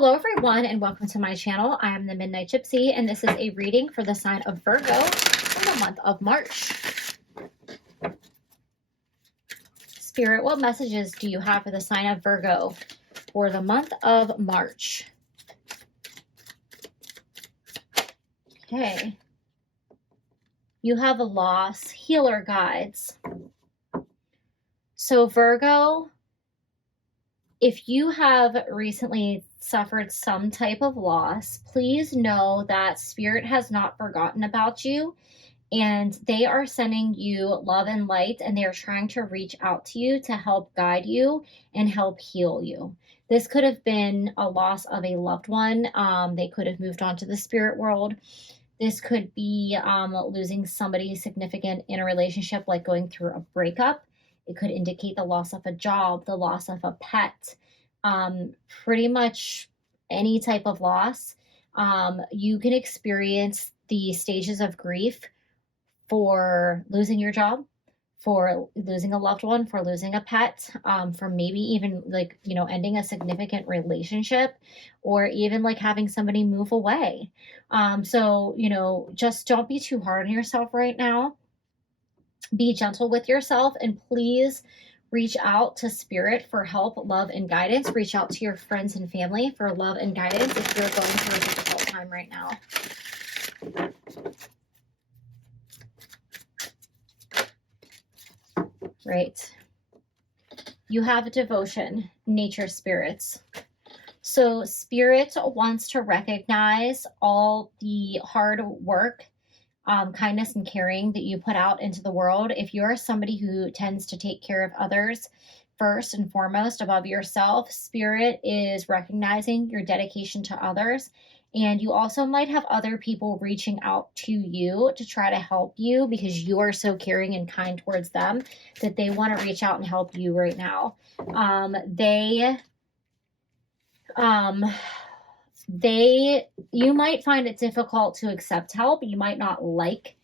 Hello everyone and welcome to my channel. I am the Midnight Gypsy and this is a reading for the sign of Virgo for the month of March. Spirit, what messages do you have for the sign of Virgo for the month of March? Okay. You have a loss, healer guides. So Virgo, if you have recently suffered some type of loss, please know that Spirit has not forgotten about you and they are sending you love and light, and they are trying to reach out to you to help guide you and help heal you. This could have been a loss of a loved one. They could have moved on to the spirit world. This could be losing somebody significant in a relationship, like going through a breakup. It could indicate the loss of a job, the loss of a pet, pretty much any type of loss. You can experience the stages of grief for losing your job, for losing a loved one, for losing a pet, for maybe even ending a significant relationship, or even like having somebody move away. So, just don't be too hard on yourself right now. Be gentle with yourself, and please reach out to Spirit for help, love, and guidance. Reach out to your friends and family for love and guidance if you're going through a difficult time right now. Right. You have devotion, nature spirits. So Spirit wants to recognize all the hard work, kindness and caring that you put out into the world. If you're somebody who tends to take care of others first and foremost above yourself, Spirit is recognizing your dedication to others. And you also might have other people reaching out to you to try to help you because you are so caring and kind towards them that they want to reach out and help you right now. You might find it difficult to accept help. You might not like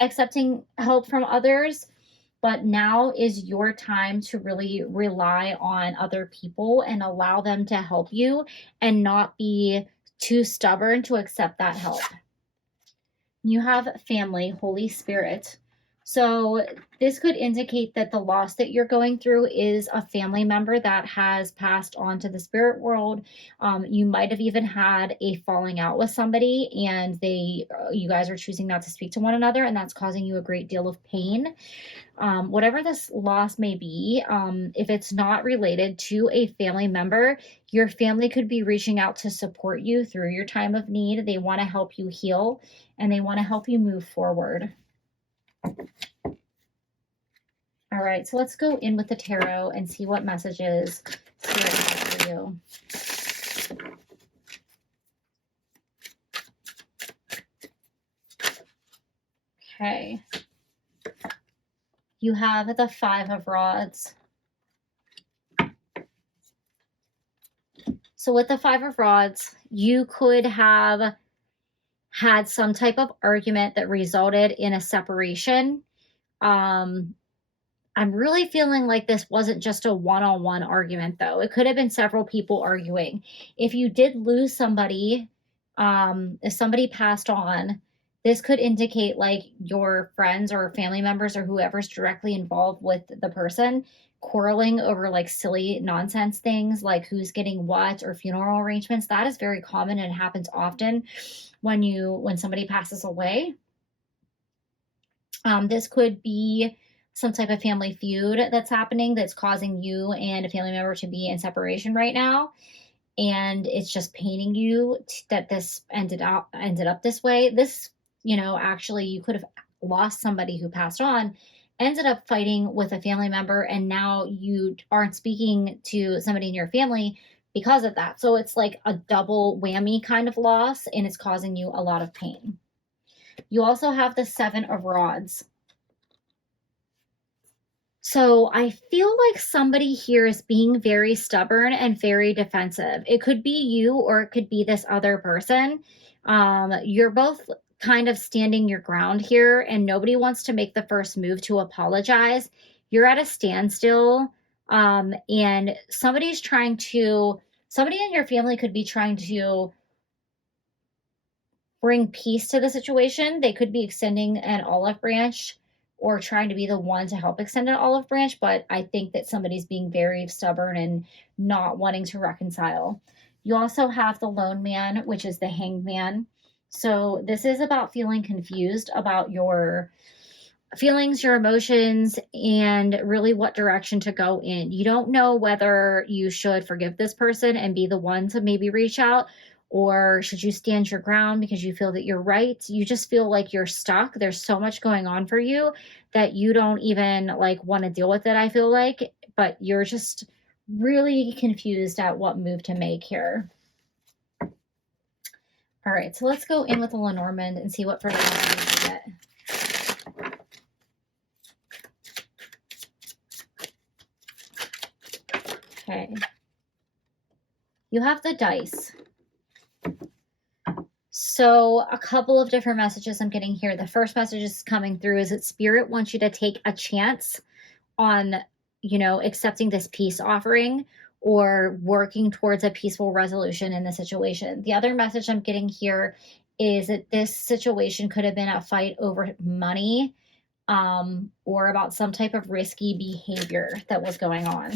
accepting help from others, but now is your time to really rely on other people and allow them to help you and not be too stubborn to accept that help. You have family, Holy Spirit. So this could indicate that the loss that you're going through is a family member that has passed on to the spirit world. You might have even had a falling out with somebody, and you guys are choosing not to speak to one another, and that's causing you a great deal of pain. Whatever this loss may be, if it's not related to a family member, your family could be reaching out to support you through your time of need. They want to help you heal, and they want to help you move forward. All right, so let's go in with the tarot and see what messages Spirit has for you. Okay. You have the Five of Rods. So with the Five of Rods, you could have had some type of argument that resulted in a separation. I'm really feeling like this wasn't just a one-on-one argument, though. It could have been several people arguing. If you did lose somebody, if somebody passed on, this could indicate like your friends or family members or whoever's directly involved with the person quarreling over like silly nonsense things like who's getting what or funeral arrangements. That is very common and happens often when somebody passes away. This could be some type of family feud that's happening that's causing you and a family member to be in separation right now. And it's just paining you that this ended up this way. This, actually you could have lost somebody who passed on, ended up fighting with a family member, and now you aren't speaking to somebody in your family because of that. So it's like a double whammy kind of loss, and it's causing you a lot of pain. You also have the Seven of Rods. So I feel like somebody here is being very stubborn and very defensive. It could be you or it could be this other person. You're both kind of standing your ground here, and nobody wants to make the first move to apologize. You're at a standstill, and somebody's trying to Somebody in your family could be trying to bring peace to the situation. They could be extending an olive branch or trying to be the one to help extend an olive branch, but I think that somebody's being very stubborn and not wanting to reconcile. You also have the lone man, which is the hanged man. So this is about feeling confused about your feelings, your emotions, and really what direction to go in. You don't know whether you should forgive this person and be the one to maybe reach out, or should you stand your ground because you feel that you're right. You just feel like you're stuck. There's so much going on for you that you don't even like want to deal with it, I feel like, but you're just really confused at what move to make here. All right, so let's go in with the Lenormand and see what further messages we get. Okay. You have the dice. So a couple of different messages I'm getting here. The first message is coming through is that Spirit wants you to take a chance on, you know, accepting this peace offering or working towards a peaceful resolution in the situation. The other message I'm getting here is that this situation could have been a fight over money, or about some type of risky behavior that was going on.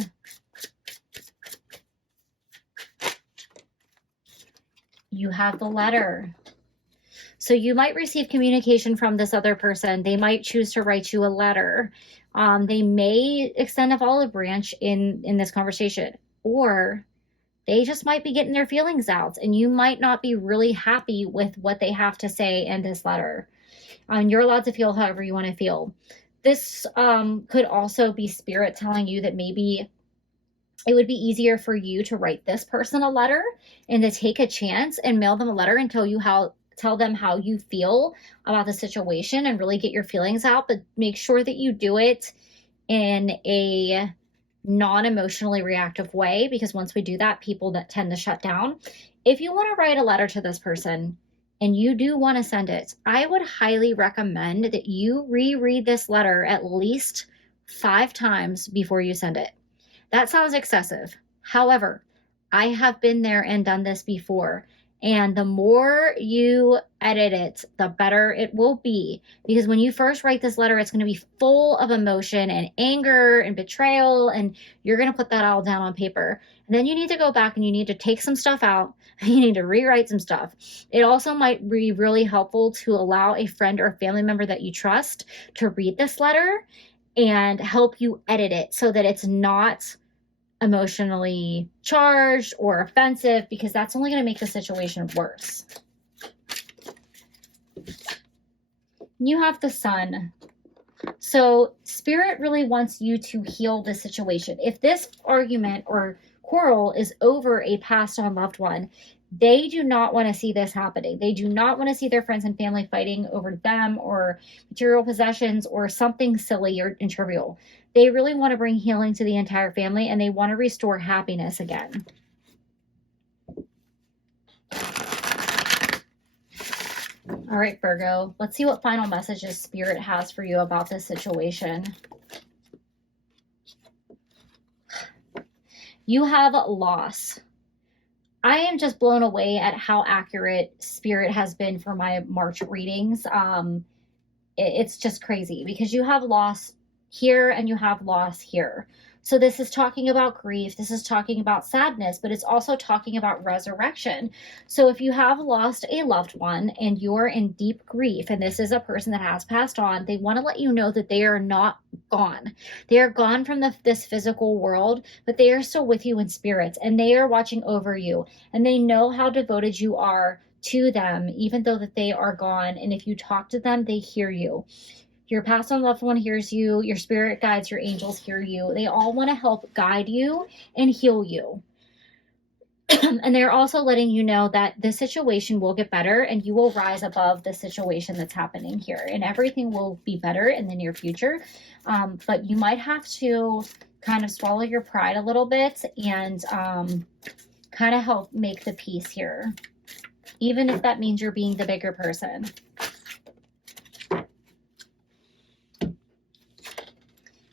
You have the letter. So you might receive communication from this other person. They might choose to write you a letter. They may extend a olive branch in this conversation, or they just might be getting their feelings out, and you might not be really happy with what they have to say in this letter. You're allowed to feel however you want to feel. This could also be Spirit telling you that maybe it would be easier for you to write this person a letter and to take a chance and mail them a letter and tell them how you feel about the situation and really get your feelings out, but make sure that you do it in a non-emotionally reactive way, because once we do that, people that tend to shut down. If you want to write a letter to this person and you do want to send it, I would highly recommend that you reread this letter at least 5 times before you send it. That sounds excessive. However, I have been there and done this before. And the more you edit it, the better it will be. Because when you first write this letter, it's going to be full of emotion and anger and betrayal. And you're going to put that all down on paper. And then you need to go back and you need to take some stuff out. You need to rewrite some stuff. It also might be really helpful to allow a friend or family member that you trust to read this letter and help you edit it so that it's not emotionally charged or offensive, because that's only going to make the situation worse. You have the Sun. So Spirit really wants you to heal the situation. If this argument or quarrel is over a passed on loved one, they do not want to see this happening. They do not want to see their friends and family fighting over them or material possessions or something silly or trivial. They really want to bring healing to the entire family, and they want to restore happiness again. All right, Virgo, let's see what final messages Spirit has for you about this situation. You have loss. I am just blown away at how accurate Spirit has been for my March readings. It's just crazy, because you have loss here and you have loss here. So this is talking about grief. This is talking about sadness, but it's also talking about resurrection. So if you have lost a loved one and you're in deep grief, and this is a person that has passed on, they want to let you know that they are not gone. They are gone from this physical world, but they are still with you in spirit, and they are watching over you, and they know how devoted you are to them, even though that they are gone. And if you talk to them, they hear you. Your passed on loved one hears you. Your spirit guides, your angels hear you. They all want to help guide you and heal you. And they're also letting you know that the situation will get better and you will rise above the situation that's happening here. And everything will be better in the near future. But you might have to kind of swallow your pride a little bit and kind of help make the peace here, even if that means you're being the bigger person.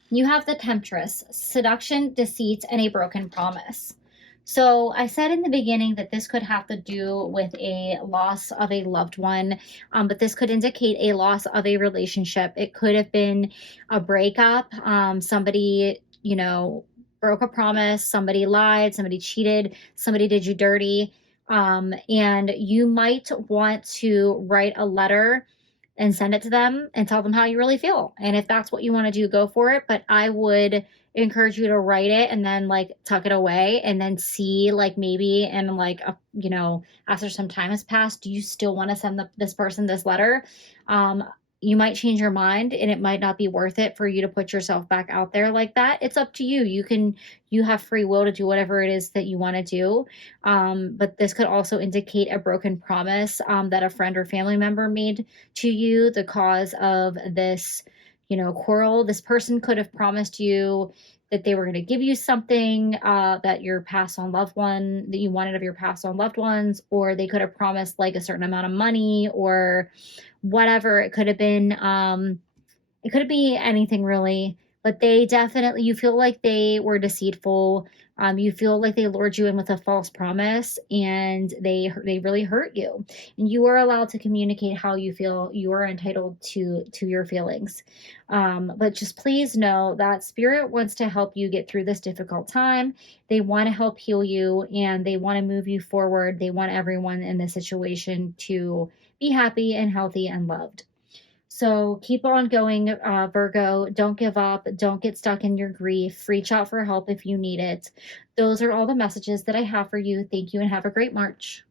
You have the Temptress, seduction, deceit, and a broken promise. So I said in the beginning that this could have to do with a loss of a loved one, but this could indicate a loss of a relationship. It could have been a breakup. Somebody, broke a promise, somebody lied, somebody cheated, somebody did you dirty. And you might want to write a letter and send it to them and tell them how you really feel. And if that's what you want to do, go for it. But I would encourage you to write it and then like tuck it away and then see like maybe and like after some time has passed, do you still want to send this person this letter? You might change your mind and it might not be worth it for you to put yourself back out there like that. It's up to you. You have free will to do whatever it is that you want to do. But this could also indicate a broken promise that a friend or family member made to you, the cause of this, quarrel. This person could have promised you that they were going to give you something that your passed on loved one that you wanted of your passed on loved ones, or they could have promised like a certain amount of money or whatever. It could have been it could be anything really, but they definitely, you feel like they were deceitful. You feel like they lured you in with a false promise and they really hurt you. And you are allowed to communicate how you feel. You are entitled to your feelings. But just please know that spirit wants to help you get through this difficult time. They want to help heal you and they want to move you forward. They want everyone in this situation to be happy and healthy and loved. So keep on going, Virgo. Don't give up. Don't get stuck in your grief. Reach out for help if you need it. Those are all the messages that I have for you. Thank you and have a great March.